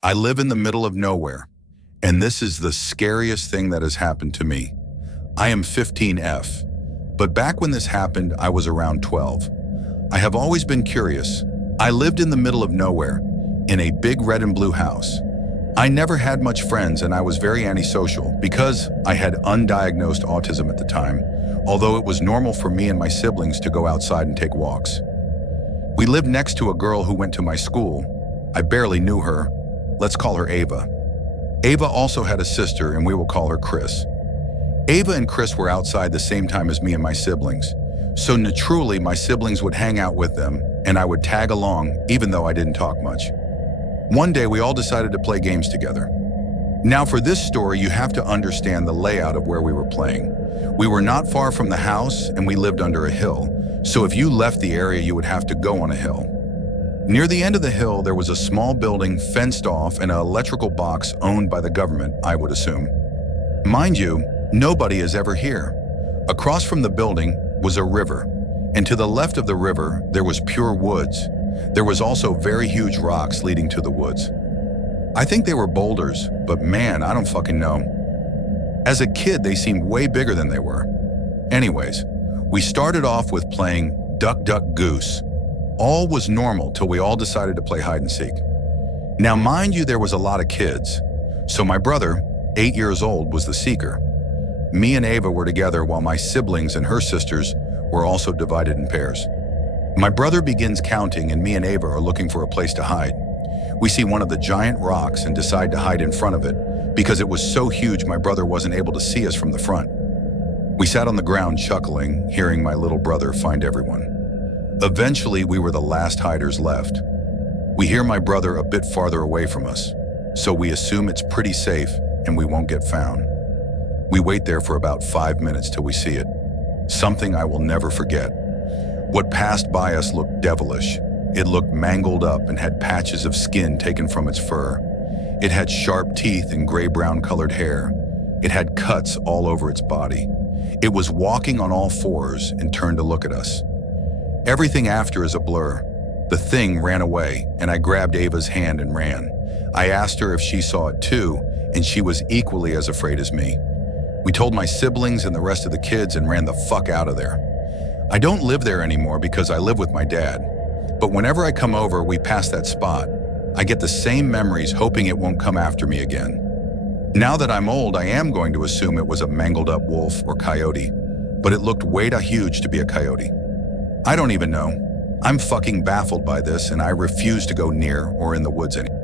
I live in the middle of nowhere, and this is the scariest thing that has happened to me. I am 15F, but back when this happened, I was around 12. I have always been curious. I lived in the middle of nowhere, in a big red and blue house. I never had much friends and I was very antisocial because I had undiagnosed autism at the time, although it was normal for me and my siblings to go outside and take walks. We lived next to a girl who went to my school. I barely knew her. Let's call her Ava. Ava also had a sister and we will call her Chris. Ava and Chris were outside the same time as me and my siblings. So naturally, my siblings would hang out with them and I would tag along even though I didn't talk much. One day, we all decided to play games together. Now for this story, you have to understand the layout of where we were playing. We were not far from the house and we lived under a hill. So if you left the area, you would have to go on a hill. Near the end of the hill, there was a small building fenced off and an electrical box owned by the government, I would assume. Mind you, nobody is ever here. Across from the building was a river, and to the left of the river, there was pure woods. There was also very huge rocks leading to the woods. I think they were boulders, but man, I don't fucking know. As a kid, they seemed way bigger than they were. Anyways, we started off with playing Duck, Duck, Goose. All was normal till we all decided to play hide and seek. Now, mind you, there was a lot of kids. So my brother, 8 years old, was the seeker. Me and Ava were together while my siblings and her sisters were also divided in pairs. My brother begins counting and me and Ava are looking for a place to hide. We see one of the giant rocks and decide to hide in front of it because it was so huge my brother wasn't able to see us from the front. We sat on the ground chuckling, hearing my little brother find everyone. Eventually, we were the last hiders left. We hear my brother a bit farther away from us, so we assume it's pretty safe and we won't get found. We wait there for about 5 minutes till we see it. Something I will never forget. What passed by us looked devilish. It looked mangled up and had patches of skin taken from its fur. It had sharp teeth and gray-brown colored hair. It had cuts all over its body. It was walking on all fours and turned to look at us. Everything after is a blur. The thing ran away and I grabbed Ava's hand and ran. I asked her if she saw it too, and she was equally as afraid as me. We told my siblings and the rest of the kids and ran the fuck out of there. I don't live there anymore because I live with my dad. But whenever I come over, we pass that spot. I get the same memories hoping it won't come after me again. Now that I'm old, I am going to assume it was a mangled up wolf or coyote, but it looked way too huge to be a coyote. I don't even know. I'm fucking baffled by this and I refuse to go near or in the woods anymore.